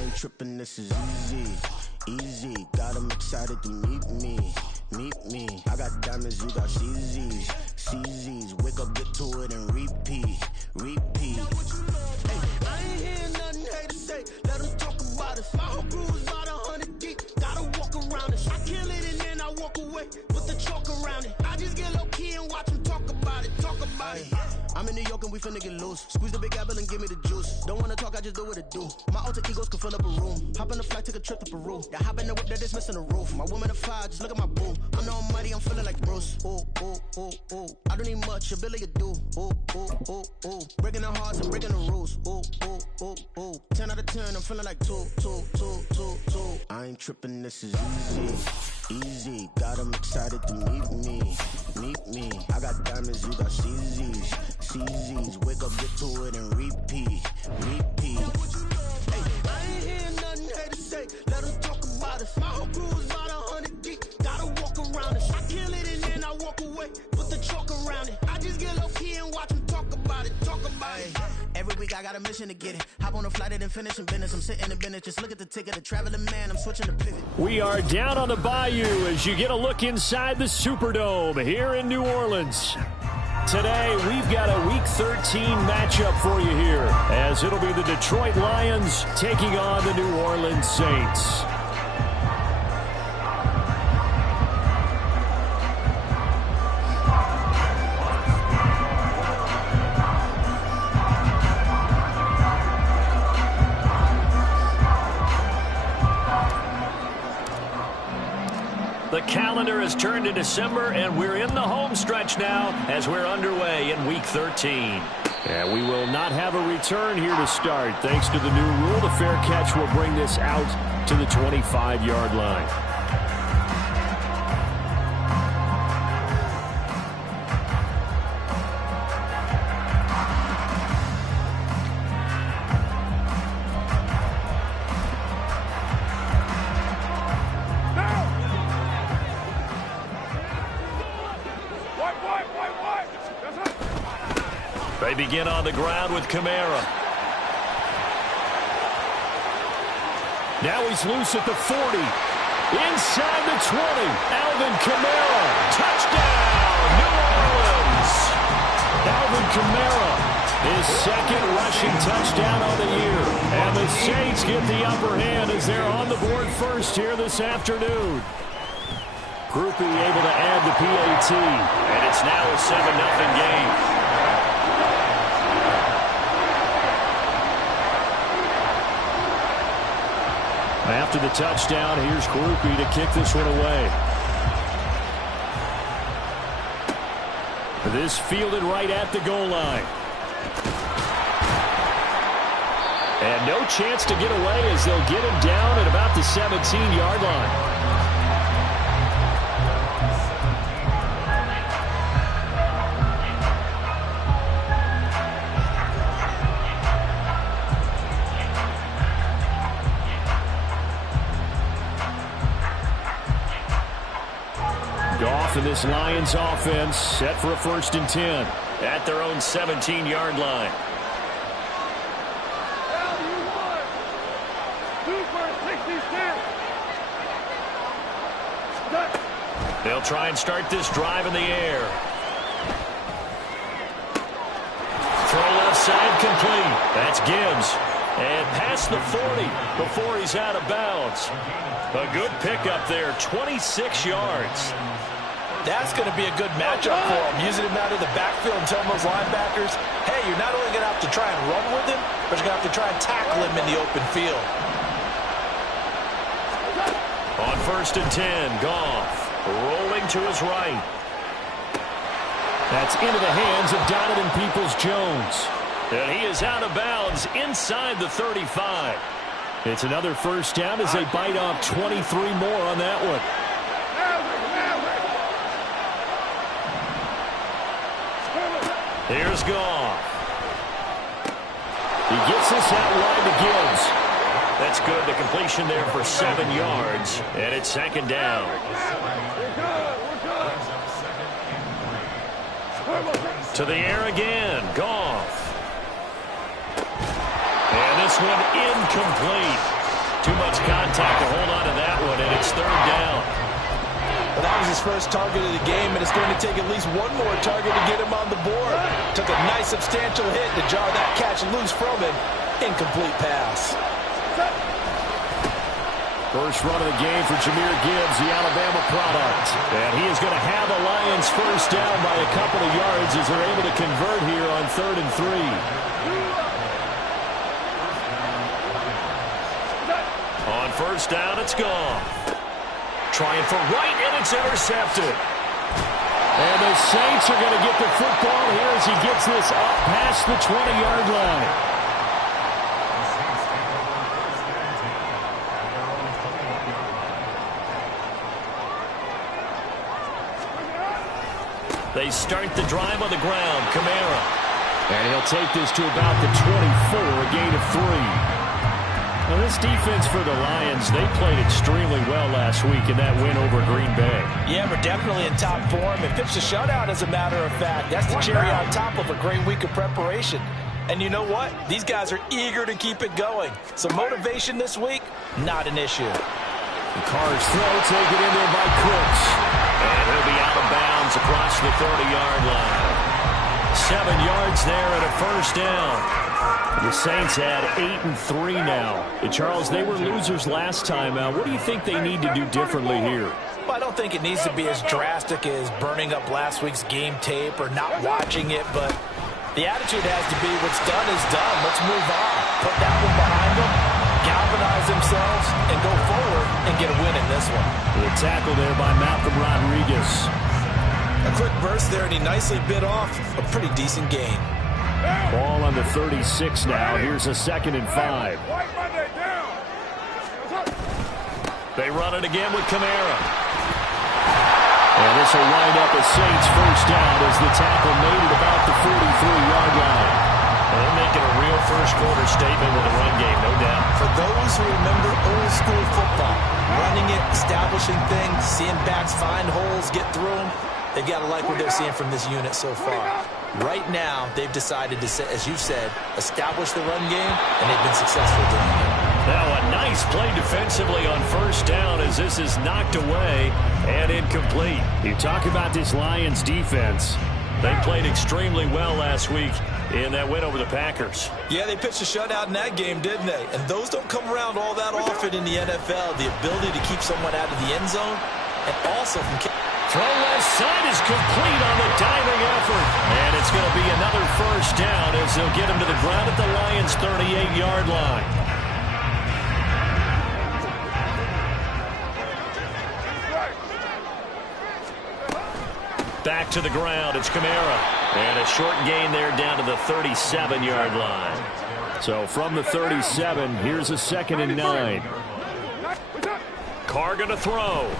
I ain't tripping, this is easy, easy. Got 'em excited to meet me, meet me. I got diamonds, you got CZs, CZs. Wake up, get to it, and repeat, repeat. Hey, I ain't hearing nothing haters say. Let them talk about us. My whole crew is about 100 deep. Gotta walk around it. I kill it and then I walk away. Put the chalk around it. I just get low key and watch them talk about it. Talk about it. I'm in New York and we finna get loose. Squeeze the big apple and give me the juice. Don't wanna talk, I just do what it do. My alter egos can fill up a room. Hop on the flight, take a trip to Peru. That hop in the whip that is missing the roof. My woman a fire, just look at my boo. I'm the almighty, I'm feeling like Bruce. Ooh, ooh, ooh, ooh. I don't need much, ability to do. Ooh, ooh, ooh, ooh. Breaking the hearts and breaking the rules. Ooh, ooh, ooh, ooh. 10 out of 10, I'm feeling like 2, 2, 2, 2, 2. I ain't tripping, this is easy, easy. Got 'em excited to meet me, meet me. I got diamonds, you got CZs, CZs. Wake up, get to it, and repeat, repeat. Hey, I ain't hearing nothing haters say. Let them talk about us. My whole crew is about 100 deep. Gotta walk around it. I kill it and then I walk away. Put the chalk around it. I just get low key and watch them talk about it. Talk about it. Every week I got a mission to get it. Hop on a flight and then finish in business. I'm sitting in business. Just look at the ticket. A traveling man. I'm switching to pivot. We are down on the bayou as you get a look inside the Superdome here in New Orleans. Today, we've got a Week 13 matchup for you here, as it'll be the Detroit Lions taking on the New Orleans Saints. The calendar has turned to December, and we're in the home stretch now as we're underway in Week 13. And we will not have a return here to start. Thanks to the new rule, the fair catch will bring this out to the 25-yard line. They begin on the ground with Kamara. Now he's loose at the 40. Inside the 20. Alvin Kamara. Touchdown, New Orleans. Alvin Kamara, his second rushing touchdown on the year. And the Saints get the upper hand as they're on the board first here this afternoon. Groupie able to add the PAT. And it's now a 7-0 game. After the touchdown, here's Groupie to kick this one away. This fielded right at the goal line. And no chance to get away as they'll get him down at about the 17-yard line. For this Lions offense, set for a 1st and 10 at their own 17-yard line. They'll try and start this drive in the air. Throw left side complete. That's Gibbs. And past the 40 before he's out of bounds. A good pickup there, 26 yards. That's going to be a good matchup for him. Using him out of the backfield and telling those linebackers, hey, you're not only going to have to try and run with him, but you're going to have to try and tackle him in the open field. On 1st and 10, Goff rolling to his right. That's into the hands of Donovan Peoples-Jones. And he is out of bounds inside the 35. It's another 1st down as they bite off 23 more on that one. Here's Goff. He gets this out wide to Gibbs. That's good. The completion there for 7 yards. And it's 2nd down. To the air again. Goff. And this one incomplete. Too much contact to hold on to that one, and it's third down. Well, that was his first target of the game, and it's going to take at least one more target to get him on the board. Took a nice substantial hit to jar that catch loose from him. Incomplete pass. First run of the game for Jahmyr Gibbs, the Alabama product. And he is going to have the Lions first down by a couple of yards as they're able to convert here on 3rd and 3. On first down, it's gone. Trying for right, and it's intercepted. And the Saints are going to get the football here as he gets this up past the 20-yard line. They start the drive on the ground. Kamara. And he'll take this to about the 24, a gain of 3. Now this defense for the Lions, they played extremely well last week in that win over Green Bay. Yeah, we're definitely in top form and pitched a shutout, as a matter of fact. That's the cherry on top of a great week of preparation. And you know what? These guys are eager to keep it going. So motivation this week, not an issue. The Carr's throw taken in there by Cooks. And he'll be out of bounds across the 30-yard line. 7 yards there and a first down. The Saints had 8-3 now. And Charles, they were losers last time out. What do you think they need to do differently here? Well, I don't think it needs to be as drastic as burning up last week's game tape or not watching it, but the attitude has to be what's done is done. Let's move on. Put that one behind them, galvanize themselves, and go forward and get a win in this one. The tackle there by Malcolm Rodriguez. A quick burst there, and he nicely bit off a pretty decent gain. Ball on the 36 now. Here's a 2nd and 5. They run it again with Kamara. And this will wind up a Saints first down as the tackle made it about the 43-yard line. Well, they're making a real first-quarter statement with a run game, no doubt. For those who remember old-school football, running it, establishing things, seeing backs find holes, get through them, they've got to like what they're seeing from this unit so far. Right now, they've decided to, as you said, establish the run game, and they've been successful doing it. Now a nice play defensively on first down as this is knocked away and incomplete. You talk about this Lions defense. They played extremely well last week in that win over the Packers. Yeah, they pitched a shutout in that game, didn't they? And those don't come around all that often in the NFL. The ability to keep someone out of the end zone and also from... Throw left side is complete on the diving effort. And it's going to be another first down as they'll get him to the ground at the Lions' 38-yard line. Back to the ground. It's Kamara. And a short gain there down to the 37-yard line. So from the 37, here's a 2nd and 9. Carr going to throw.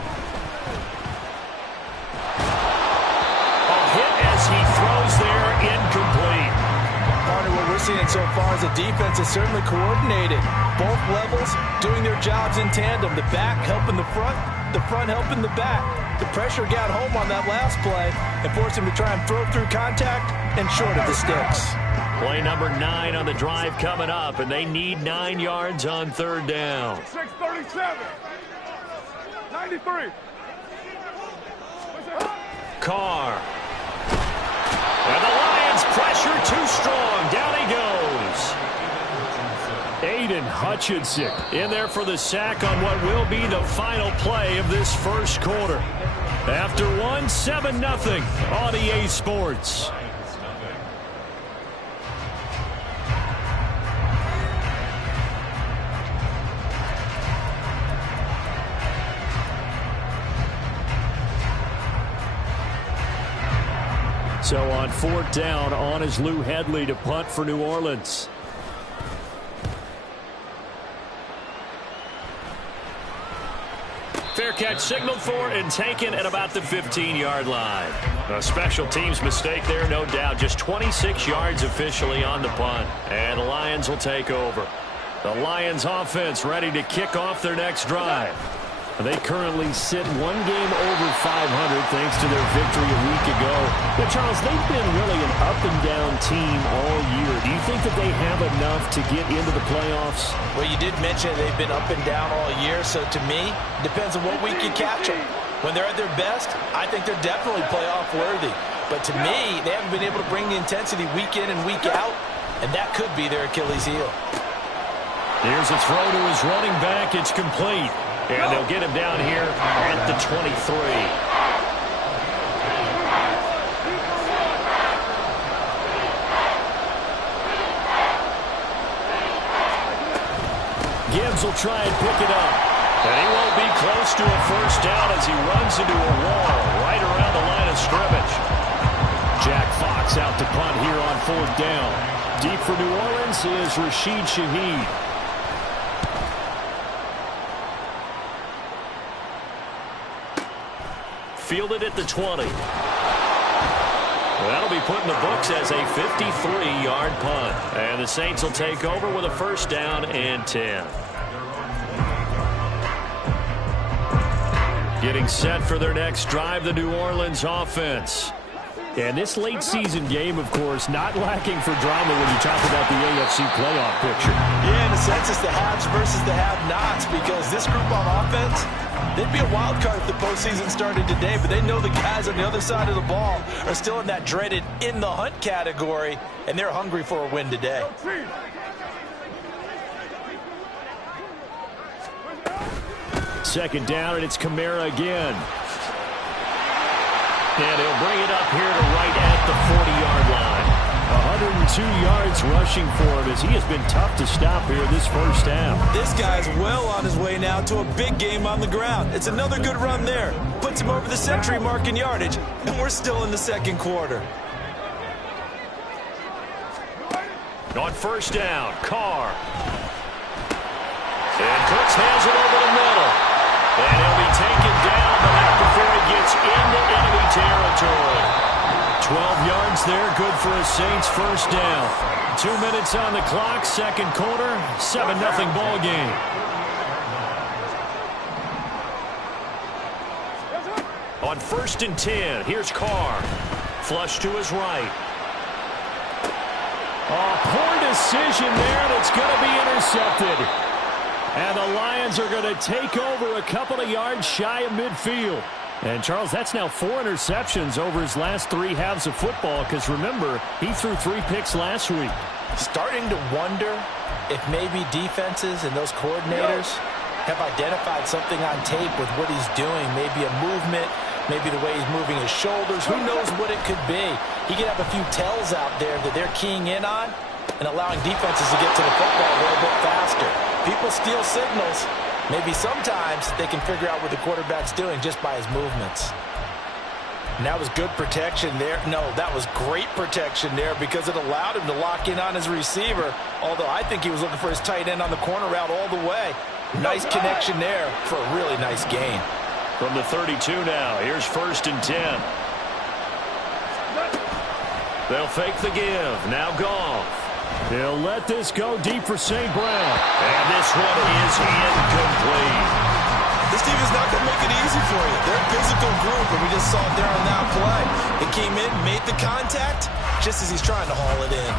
As he throws there, incomplete. Partner, what we're seeing so far is the defense is certainly coordinated. Both levels doing their jobs in tandem. The back helping the front helping the back. The pressure got home on that last play and forced him to try and throw through contact and short of the sticks. Play number 9 on the drive coming up, and they need 9 yards on 3rd down. 637. 93. Carr. And the Lions pressure too strong. Down he goes. Aiden Hutchinson in there for the sack on what will be the final play of this first quarter. After 7-0 on EA Sports. So on 4th down, on is Lou Hedley to punt for New Orleans. Fair catch signaled for and taken at about the 15-yard line. A special teams mistake there, no doubt. Just 26 yards officially on the punt. And the Lions will take over. The Lions offense ready to kick off their next drive. They currently sit one game over 500 thanks to their victory a week ago. But, Charles, they've been really an up-and-down team all year. Do you think that they have enough to get into the playoffs? Well, you did mention they've been up and down all year, so to me, it depends on what week you catch them. When they're at their best, I think they're definitely playoff worthy. But to me, they haven't been able to bring the intensity week in and week out, and that could be their Achilles heel. Here's a throw to his running back. It's complete. And they'll get him down here at the 23. Gibbs will try and pick it up. And he won't be close to a first down as he runs into a wall right around the line of scrimmage. Jack Fox out to punt here on 4th down. Deep for New Orleans is Rashid Shaheed. Fielded at the 20. That'll be put in the books as a 53-yard punt. And the Saints will take over with a first down and 10. Getting set for their next drive, the New Orleans offense. And this late season game, of course, not lacking for drama when you talk about the AFC playoff picture. Yeah, in a sense, it's the haves versus the have-nots, because this group on offense, they'd be a wild card if the postseason started today, but they know the guys on the other side of the ball are still in that dreaded in the hunt category, and they're hungry for a win today. Second down, and it's Kamara again. And he'll bring it up here to right at the 40-yard line. 102 yards rushing for him as he has been tough to stop here this first half. This guy's well on his way now to a big game on the ground. It's another good run there. Puts him over the century mark in yardage, and we're still in the second quarter. On first down, Carr. And Cooks has it over the middle. And he'll be taken down, but not before he gets into enemy territory. 12 yards there, good for a Saints first down. 2 minutes on the clock, second quarter, 7-0 ball game. On 1st and 10, here's Carr. Flush to his right. Oh, poor decision there, and it's going to be intercepted. And the Lions are going to take over a couple of yards shy of midfield. And, Charles, that's now 4 interceptions over his last 3 halves of football, because, remember, he threw 3 picks last week. Starting to wonder if maybe defenses and those coordinators have identified something on tape with what he's doing. Maybe a movement, maybe the way he's moving his shoulders. Who knows what it could be? He could have a few tells out there that they're keying in on and allowing defenses to get to the football a little bit faster. People steal signals. Maybe sometimes they can figure out what the quarterback's doing just by his movements. And that was good protection there. No, that was great protection there because it allowed him to lock in on his receiver, although I think he was looking for his tight end on the corner route all the way. Nice connection there for a really nice gain. From the 32 now, here's 1st and 10. They'll fake the give. Now Goff. He'll let this go deep for St. Brown. And this one is incomplete. This team is not going to make it easy for you. They're a physical group, and we just saw it there on that play. It came in, made the contact, just as he's trying to haul it in.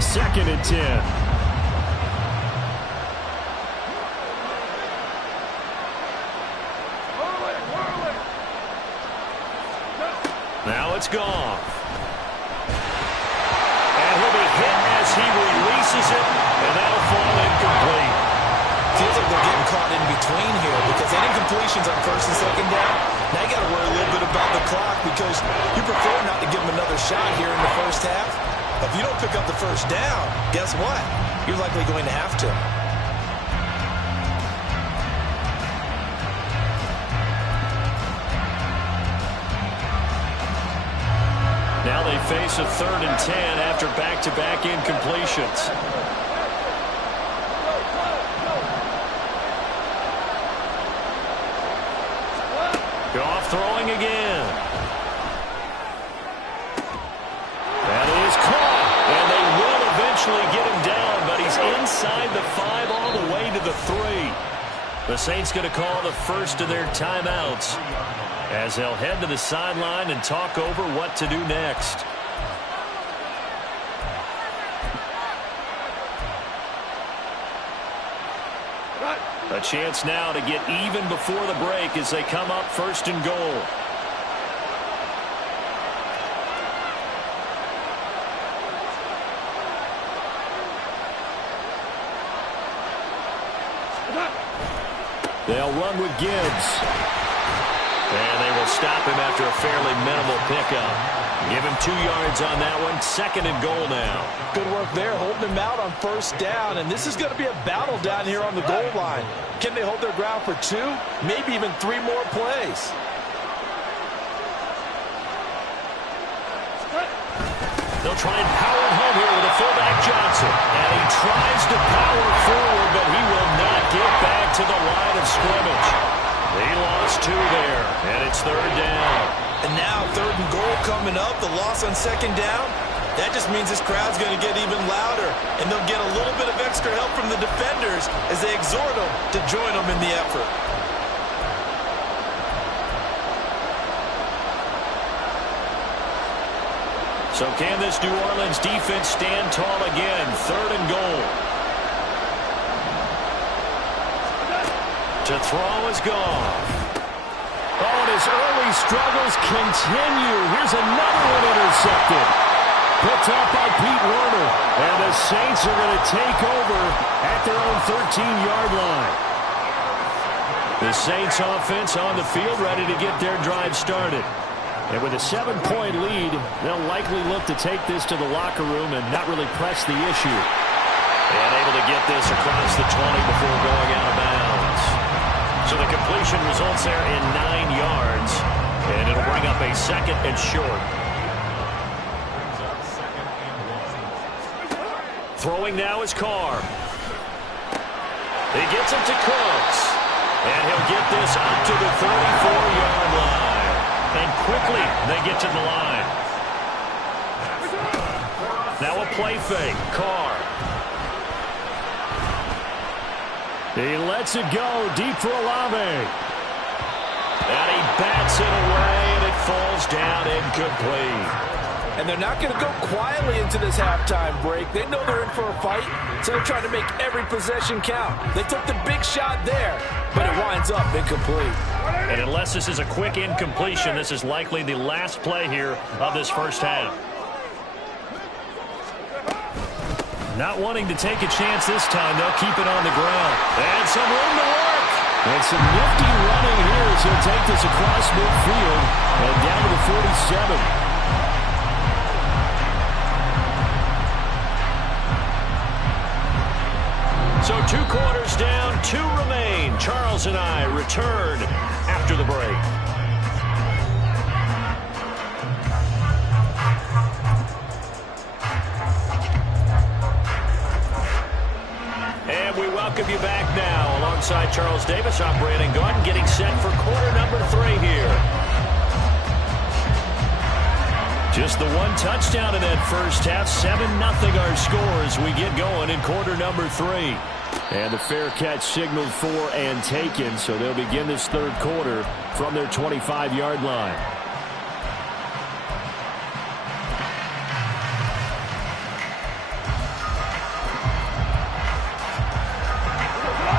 Second and 10. Now it's Goff. And he'll be hit as he releases it, and that'll fall incomplete. Feels like they're getting caught in between here because any completions on 1st and 2nd down, now you got to worry a little bit about the clock because you prefer not to give them another shot here in the first half. If you don't pick up the first down, guess what? You're likely going to have to. Now they face a 3rd and 10 after back-to-back incompletions. Goff throwing again. That is caught. And they will eventually get him down, but he's inside the 5 all the way to the 3. The Saints going to call the first of their timeouts as they'll head to the sideline and talk over what to do next. A chance now to get even before the break as they come up 1st and goal. They'll run with Gibbs. And they will stop him after a fairly minimal pickup. Give him 2 yards on that one. 2nd and goal now. Good work there, holding him out on 1st down. And this is going to be a battle down here on the goal line. Can they hold their ground for 2, maybe even 3 more plays? They'll try and power it home here with a fullback Johnson. And he tries to power forward, but he will not get back to the line of scrimmage. He lost 2 there, and it's 3rd down. And now 3rd and goal coming up, the loss on 2nd down. That just means this crowd's going to get even louder, and they'll get a little bit of extra help from the defenders as they exhort them to join them in the effort. So can this New Orleans defense stand tall again? 3rd and goal. To throw is Goff. Oh, and his early struggles continue. Here's another one intercepted. Picked up by Pete Werner. And the Saints are going to take over at their own 13-yard line. The Saints offense on the field ready to get their drive started. And with a 7-point lead, they'll likely look to take this to the locker room and not really press the issue. And able to get this across the 20 before going out of bounds. So the completion results there in 9 yards. And it'll bring up a 2nd and short. Throwing now is Carr. He gets it to Cooks. And he'll get this up to the 34-yard line. And quickly they get to the line. Now a play fake. Carr. He lets it go deep for Olave. And he bats it away, and it falls down incomplete. And they're not going to go quietly into this halftime break. They know they're in for a fight, so they're trying to make every possession count. They took the big shot there, but it winds up incomplete. And unless this is a quick incompletion, this is likely the last play here of this first half. Not wanting to take a chance this time, they'll keep it on the ground. And some room to work. And some nifty running here as he'll take this across midfield and down to the 47. So 2 quarters down, 2 remain. Charles and I return after the break. And we welcome you back now alongside Charles Davis. I'm Brandon Gaudin getting set for quarter number 3 here. Just the 1 touchdown in that first half. 7-0 our score as we get going in quarter number 3. And the fair catch signaled for and taken, so they'll begin this 3rd quarter from their 25-yard line.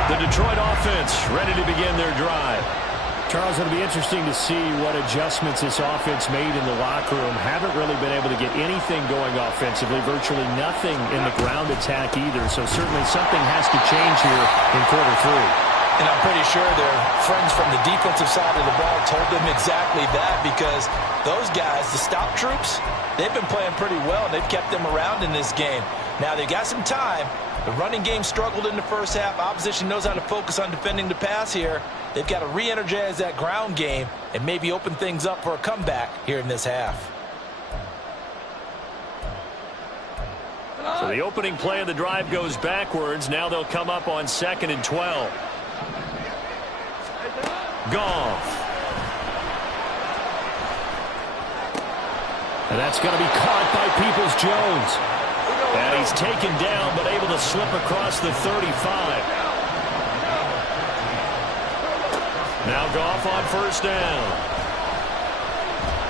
The Detroit offense ready to begin their drive. Charles, it'll be interesting to see what adjustments this offense made in the locker room. Haven't really been able to get anything going offensively, virtually nothing in the ground attack either. So certainly something has to change here in quarter 3. And I'm pretty sure their friends from the defensive side of the ball told them exactly that, because those guys, the stop troops, they've been playing pretty well. They've kept them around in this game. Now they've got some time. The running game struggled in the first half. Opposition knows how to focus on defending the pass here. They've got to re-energize that ground game and maybe open things up for a comeback here in this half. So the opening play of the drive goes backwards. Now they'll come up on 2nd and 12. Goff. And that's going to be caught by Peoples-Jones. And he's taken down, but able to slip across the 35. Now Goff on first down.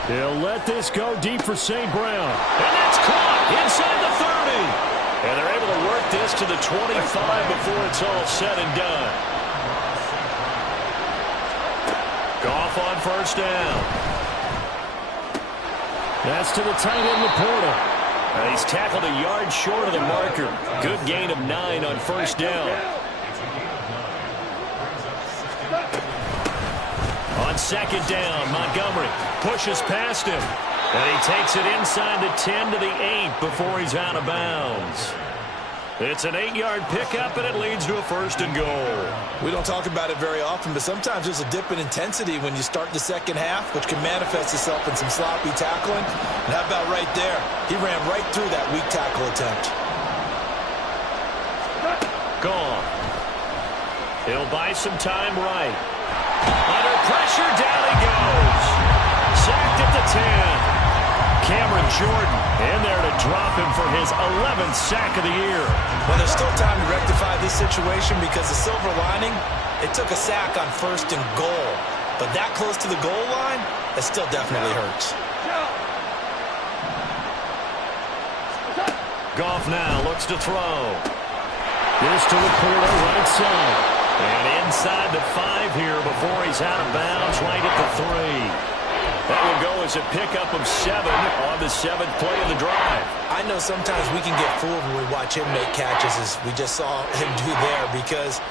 He'll let this go deep for St. Brown. And that's caught inside the 30. And they're able to work this to the 25 before it's all said and done. Goff on first down. That's to the tight end, Laporta. He's tackled a yard short of the marker. Good gain of 9 on first down. On second down, Montgomery pushes past him. And he takes it inside the 10 to the 8 before he's out of bounds. It's an 8-yard pickup, and it leads to a first and goal. We don't talk about it very often, but sometimes there's a dip in intensity when you start the second half, which can manifest itself in some sloppy tackling. And how about right there? He ran right through that weak tackle attempt. Gone. He'll buy some time right. Under pressure, down he goes. Sacked at the 10. Cameron Jordan in there to drop him for his 11th sack of the year. Well, there's still time to rectify this situation because the silver lining, it took a sack on first and goal. But that close to the goal line, it still definitely hurts. Goff now looks to throw. Here's to Laporta, right side. And inside the 5 here before he's out of bounds, right at the 3. That will go as a pickup of 7 on the 7th play of the drive. I know sometimes we can get fooled when we watch him make catches, as we just saw him do there, because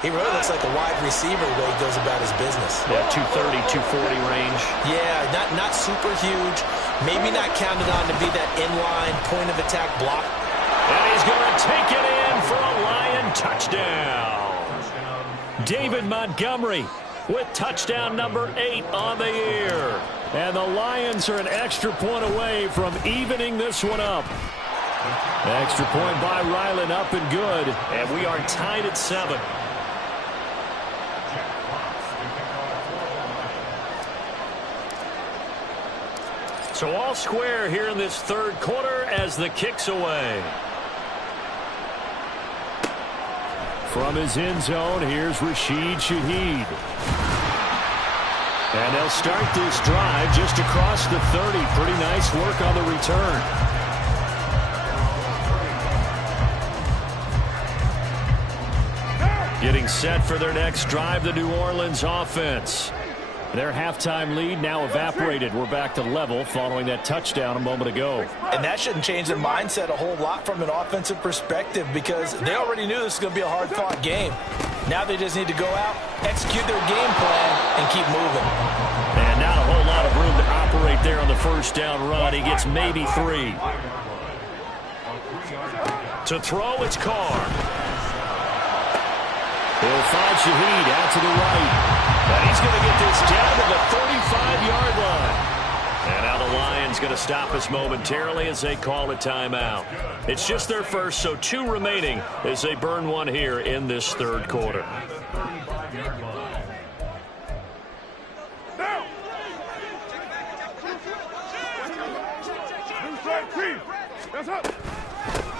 he really looks like a wide receiver the way he goes about his business. Yeah, 230, 240 range. Yeah, not super huge. Maybe not counted on to be that inline point-of-attack block. And he's going to take it in for a Lion touchdown. David Montgomery with touchdown number 8 on the year. And the Lions are an extra point away from evening this one up. Extra point by Ryland, up and good. And we are tied at 7. So all square here in this third quarter as the kick's away. From his end zone, here's Rashid Shaheed. And they'll start this drive just across the 30. Pretty nice work on the return. Getting set for their next drive, the New Orleans offense. Their halftime lead now evaporated. We're back to level following that touchdown a moment ago. And that shouldn't change their mindset a whole lot from an offensive perspective, because they already knew this was going to be a hard-fought game. Now they just need to go out, execute their game plan, and keep moving. And not a whole lot of room to operate there on the first down run. He gets maybe 3. To throw, it's Carr. He'll find Shaheed out to the right. And he's going to get this down to the 35-yard line. And now the Lions going to stop us momentarily as they call a timeout. It's just their first, so 2 remaining as they burn 1 here in this third quarter.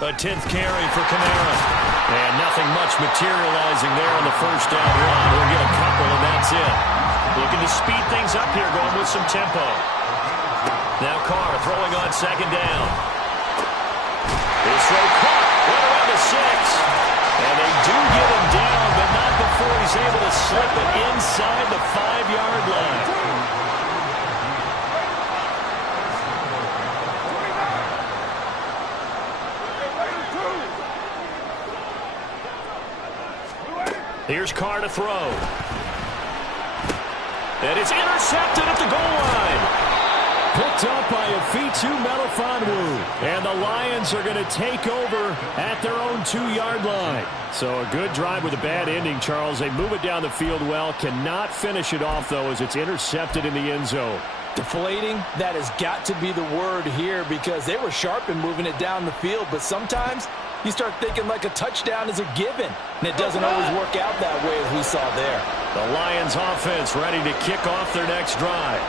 A 10th carry for Kamara. And nothing much materializing there on the first down run. We'll get a couple, and that's it. Looking to speed things up here, going with some tempo. Now Carr throwing on second down. His throw caught right around the 6. And they do get him down, but not before he's able to slip it inside the 5-yard line. Here's Carr to throw. And it's intercepted at the goal line. Picked up by Afitu Melifonwu. And the Lions are going to take over at their own 2-yard line. So a good drive with a bad ending, Charles. They move it down the field well. Cannot finish it off, though, as it's intercepted in the end zone. Deflating, that has got to be the word here, because they were sharp in moving it down the field. But sometimes you start thinking like a touchdown is a given, and it doesn't always work out that way as we saw there. The Lions offense ready to kick off their next drive.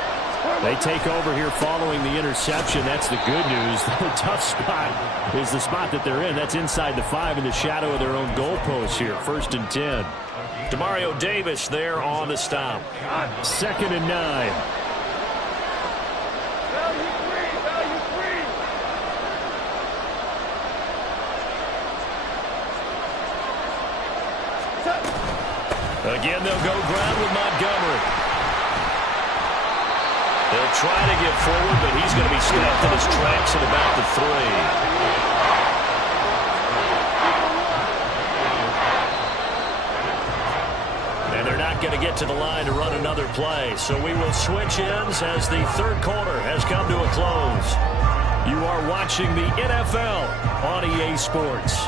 They take over here following the interception. That's the good news. The tough spot is the spot that they're in. That's inside the 5 in the shadow of their own goalpost here. 1st and 10. Demario Davis there on the stop. 2nd and 9. Again, they'll go ground with Montgomery. They'll try to get forward, but he's going to be stopped in his tracks at about the 3. And they're not going to get to the line to run another play. So we will switch ends as the 3rd quarter has come to a close. You are watching the NFL on EA Sports.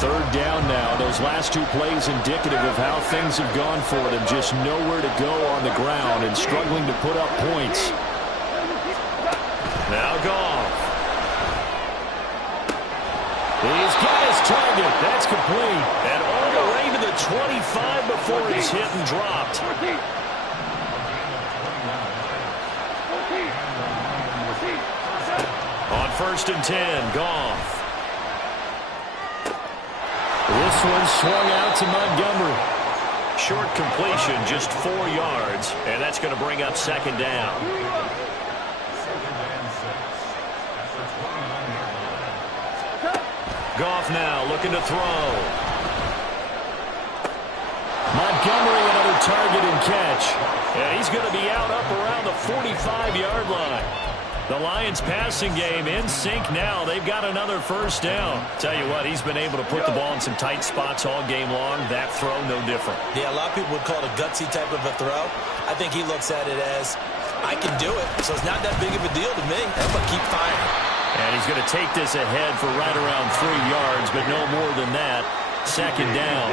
Third down now. Those last 2 plays indicative of how things have gone for them. Just nowhere to go on the ground and struggling to put up points. Now Goff. He's got his target. That's complete. And all the way to the 25 before he's hit and dropped. On 1st and 10, Goff. This one swung out to Montgomery. Short completion, just 4 yards, and that's going to bring up 2nd down. Goff now looking to throw. Montgomery, another target and catch. And he's going to be out up around the 45-yard line. The Lions passing game in sync now. They've got another 1st down. Tell you what, he's been able to put the ball in some tight spots all game long. That throw, no different. Yeah, a lot of people would call it a gutsy type of a throw. I think he looks at it as, I can do it, so it's not that big of a deal to me. I'm going to keep firing. And he's going to take this ahead for right around 3 yards, but no more than that. 2nd down.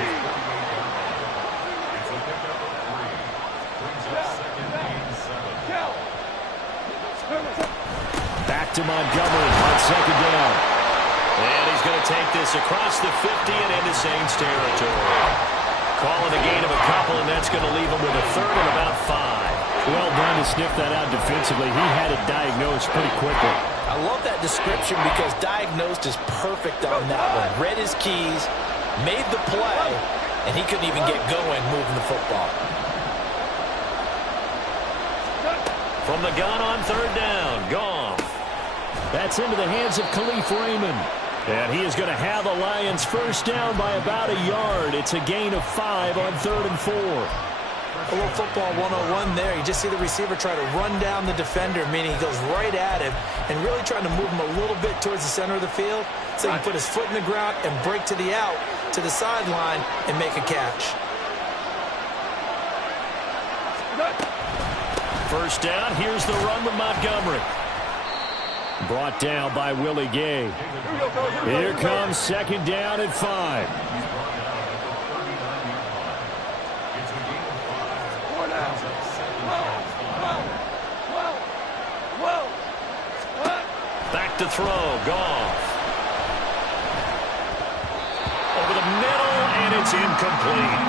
Back to Montgomery on 2nd down. And he's going to take this across the 50 and into Saints territory. Calling a gain of a couple, and that's going to leave him with a 3rd and about 5. Well done to sniff that out defensively. He had it diagnosed pretty quickly. I love that description because diagnosed is perfect on that one. Read his keys, made the play, and he couldn't even get going moving the football. From the gun on 3rd down, Goff. That's into the hands of Khalif Raymond. And he is going to have the Lions 1st down by about a yard. It's a gain of 5 on 3rd and 4. A little football 101 there. You just see the receiver try to run down the defender, meaning he goes right at him and really trying to move him a little bit towards the center of the field so he can put his foot in the ground and break to the out, to the sideline, and make a catch. 1st down. Here's the run with Montgomery. Brought down by Willie Gay. Here comes 2nd down at 5. Back to throw. Goff. Over the middle, and it's incomplete.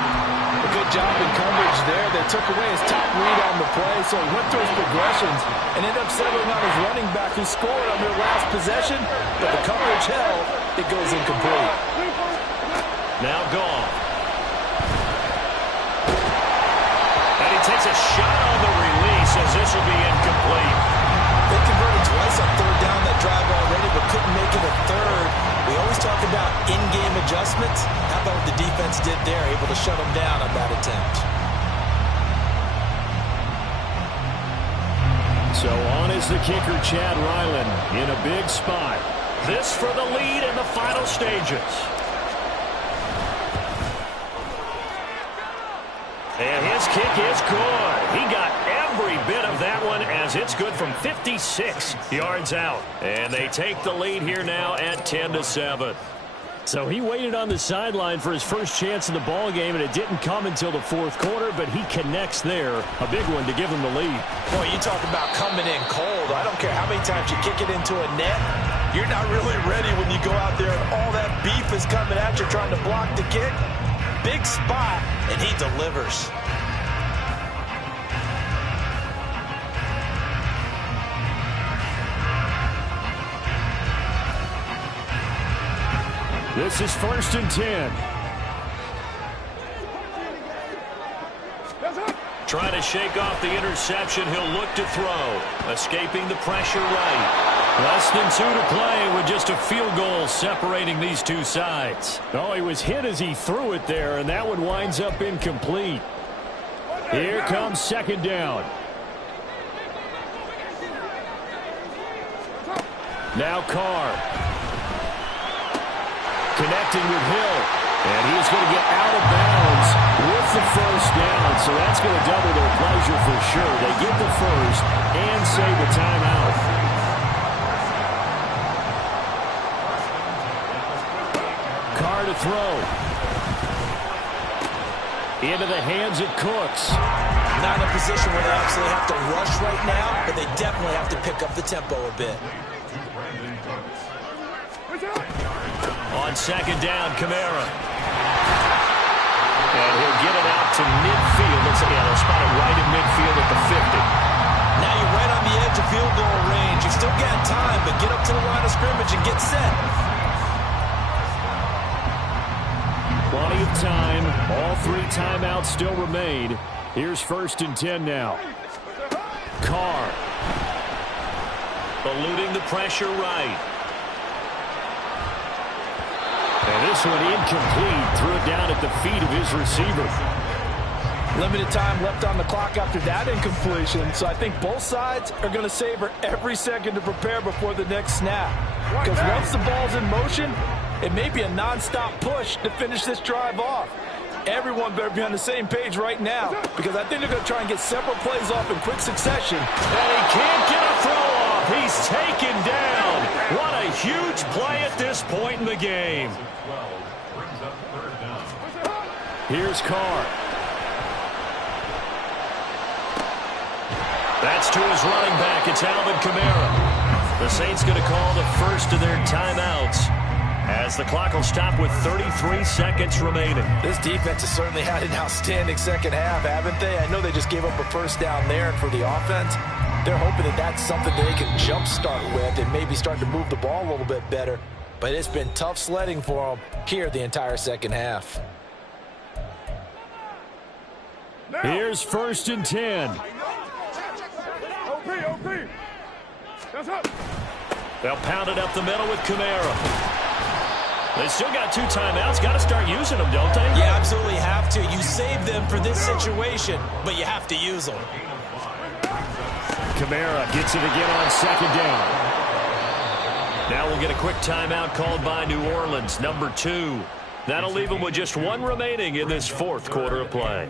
A good job in coverage there. They took away his top read on the play, so he went through his progressions and ended up settling on his running back who scored on their last possession, but the coverage held. It goes incomplete. Now Goff. And he takes a shot on the release as this will be incomplete. They converted twice on 3rd down that drive already, but couldn't make it a 3rd. We always talk about in-game adjustments. How about what the defense did there, able to shut them down on that attempt. So on is the kicker, Chad Ryland, in a big spot. This for the lead in the final stages. And his kick is good. He got every bit of that one as it's good from 56 yards out. And they take the lead here now at 10-7. So he waited on the sideline for his first chance in the ball game, and it didn't come until the fourth quarter, but he connects there. A big one to give him the lead. Boy, you talk about coming in cold. I don't care how many times you kick it into a net. You're not really ready when you go out there and all that beef is coming at you trying to block the kick. Big spot, and he delivers. This is 1st and 10. Trying to shake off the interception. He'll look to throw. Escaping the pressure right. Less than 2 to play with just a field goal separating these two sides. Oh, he was hit as he threw it there, and that one winds up incomplete. Here comes 2nd down. Now Carr. Connecting with Hill. And he's going to get out of bounds with the first down. So that's going to double their pleasure for sure. They get the first and save a timeout. Carr to throw. Into the hands of Cooks. Not in a position where they absolutely have to rush right now, but they definitely have to pick up the tempo a bit. On 2nd down, Kamara. And he'll get it out to midfield. They'll spot it right in midfield at the 50. Now you're right on the edge of field goal range. You've still got time, but get up to the line of scrimmage and get set. Plenty of time. All 3 timeouts still remain. Here's 1st and 10 now. Carr. Eluding the pressure right. And this one incomplete. Threw it down at the feet of his receiver. Limited time left on the clock after that incompletion, so I think both sides are going to savor every second to prepare before the next snap. Because once the ball's in motion, it may be a nonstop push to finish this drive off. Everyone better be on the same page right now, because I think they're going to try and get several plays off in quick succession. And he can't get a throw off. He's taken down. What a huge play at this point in the game. Here's Carr. That's to his running back. It's Alvin Kamara. The Saints going to call the first of their timeouts as the clock will stop with 33 seconds remaining. This defense has certainly had an outstanding second half, haven't they? I know they just gave up a first down there, and for the offense, they're hoping that that's something they can jumpstart with and maybe start to move the ball a little bit better. But it's been tough sledding for them here the entire second half. Here's 1st and 10. They'll pound it up the middle with Kamara. They still got 2 timeouts. Got to start using them, don't they? You absolutely have to. You save them for this situation, but you have to use them. Kamara gets it again on 2nd down. Now we'll get a quick timeout called by New Orleans, number 2. That'll leave them with just 1 remaining in this 4th quarter of play.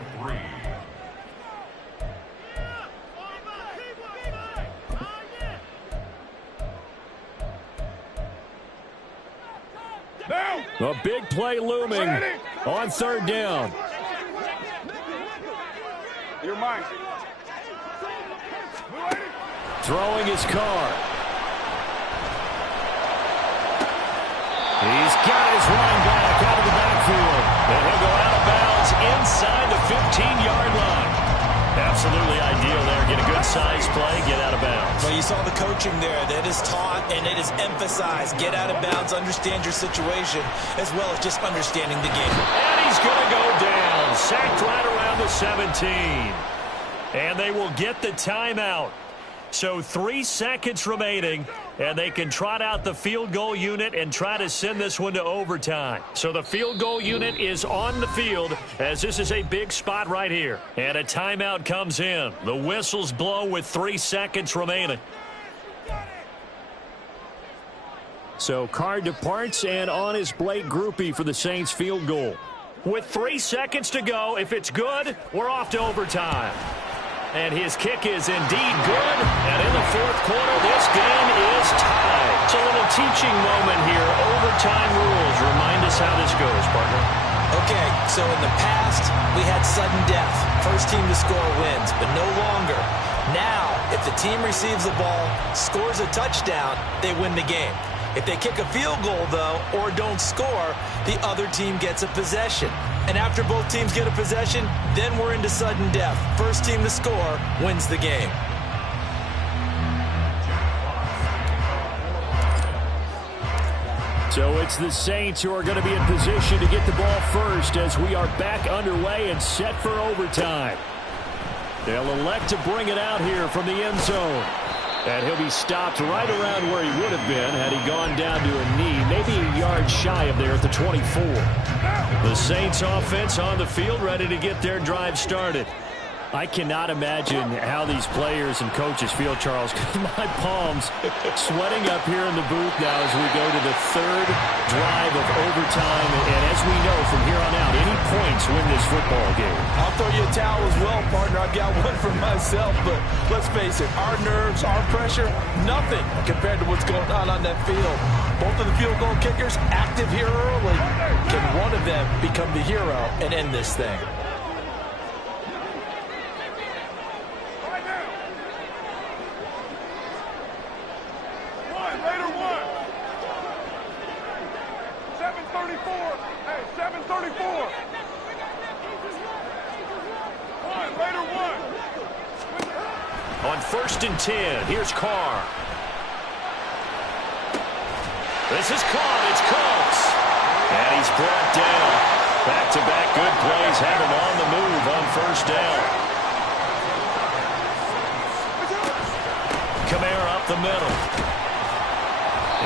A big play looming on 3rd down. You're mine. Throwing his Carr. He's got his running back out of the backfield. And he'll go out of bounds inside the 15-yard line. Absolutely ideal there. Get a good size play, get out of bounds. Well, you saw the coaching there. That is taught and it is emphasized. Get out of bounds, understand your situation, as well as just understanding the game. And he's going to go down. Sacked right around the 17. And they will get the timeout. So 3 seconds remaining, and they can trot out the field goal unit and try to send this one to overtime. So the field goal unit is on the field, as this is a big spot right here. And a timeout comes in. The whistles blow with 3 seconds remaining. So Carr departs, and on is Blake Grupe for the Saints field goal. With 3 seconds to go, if it's good, we're off to overtime. And his kick is indeed good. And in the fourth quarter, this game is tied. It's a little teaching moment here. Overtime rules. Remind us how this goes, partner. Okay, so in the past, we had sudden death. First team to score wins, but no longer. Now, if the team receives the ball, scores a touchdown, they win the game. If they kick a field goal, though, or don't score, the other team gets a possession. And after both teams get a possession, then we're into sudden death. First team to score wins the game. So it's the Saints who are going to be in position to get the ball first as we are back underway and set for overtime. They'll elect to bring it out here from the end zone. And he'll be stopped right around where he would have been had he gone down to a knee, maybe a yard shy of there at the 24. The Saints offense on the field, ready to get their drive started. I cannot imagine how these players and coaches feel, Charles. My palms sweating up here in the booth now as we go to the third drive of overtime. And as we know from here on out, any points win this football game. I'll throw you a towel as well, partner. I've got one for myself, but let's face it, our nerves, our pressure, nothing compared to what's going on that field. Both of the field goal kickers active here early. Can one of them become the hero and end this thing? On 1st and 10, here's Carr. This is caught. It's Coates. And he's brought down. Back-to-back good plays have him on the move on 1st down. Kamara up the middle.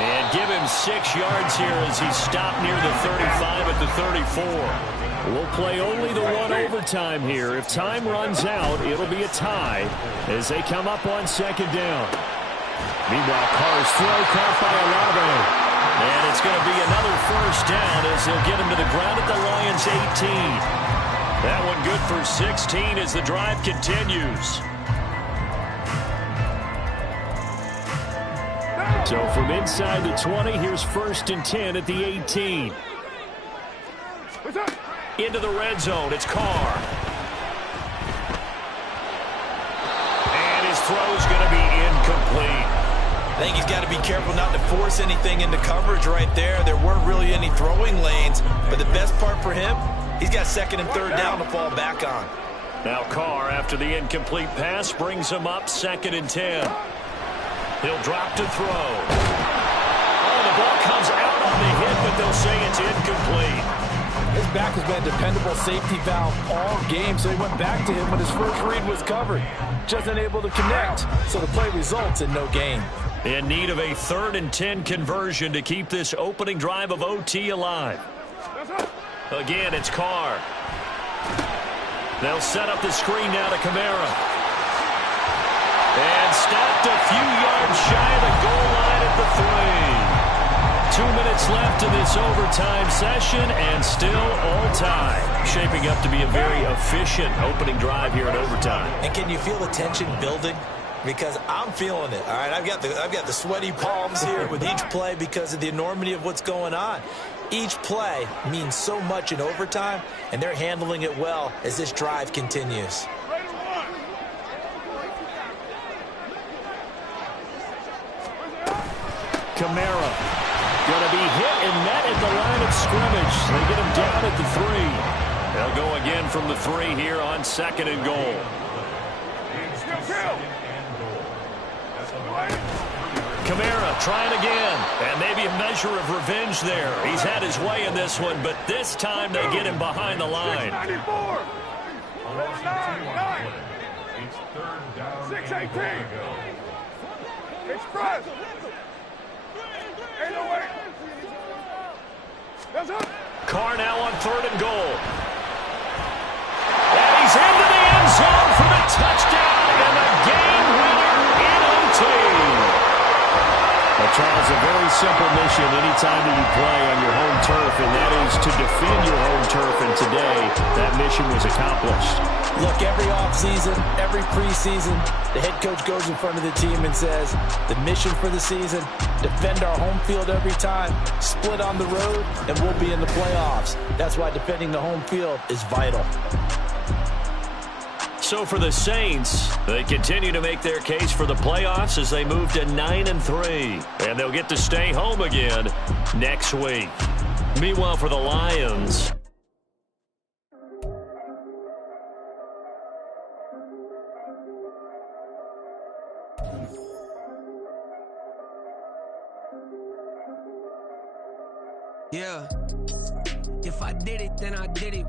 And give him 6 yards here as he's stopped near the 35 at the 34. We'll play only the one overtime here. If time runs out, it'll be a tie as they come up on 2nd down. Meanwhile, Carr's throw caught by Olave. And it's going to be another 1st down as they'll get him to the ground at the Lions' 18. That one good for 16 as the drive continues. So from inside the 20, here's 1st and 10 at the 18. Into the red zone, it's Carr. And his throw's going to be incomplete. I think he's got to be careful not to force anything into coverage right there. There weren't really any throwing lanes, but the best part for him, he's got 2nd and 3rd down to fall back on. Now Carr, after the incomplete pass, brings him up 2nd and 10. He'll drop to throw. Oh, the ball comes out on the hit, but they'll say it's incomplete. His back has been a dependable safety valve all game, so he went back to him when his first read was covered. Just unable to connect, so the play results in no gain. In need of a 3rd and 10 conversion to keep this opening drive of OT alive. Again, it's Carr. They'll set up the screen now to Kamara. And stopped a few yards shy of the goal line at the 3. 2 minutes left in this overtime session, and still all time. Shaping up to be a very efficient opening drive here in overtime. And can you feel the tension building? Because I'm feeling it. All right, I've got the sweaty palms here with each play because of the enormity of what's going on. Each play means so much in overtime, and they're handling it well as this drive continues. Kamara going to be hit and met at the line of scrimmage. They get him down at the 3. They'll go again from the 3 here on 2nd and goal. Kamara trying again, and maybe a measure of revenge there. He's had his way in this one, but this time they get him behind the line. 6-18. Express. Carr now on 3rd and goal. And he's into the end zone for the touchdown and the game winner in OT. Well, Charles, a very simple mission anytime that you play on your home turf, and that is to defend your home turf. And today, that mission was accomplished. Look, every offseason, every preseason, the head coach goes in front of the team and says, the mission for the season, defend our home field every time, split on the road, and we'll be in the playoffs. That's why defending the home field is vital. So for the Saints, they continue to make their case for the playoffs as they move to 9-3. And they'll get to stay home again next week. Meanwhile, for the Lions, yeah. If I did it, then I did it.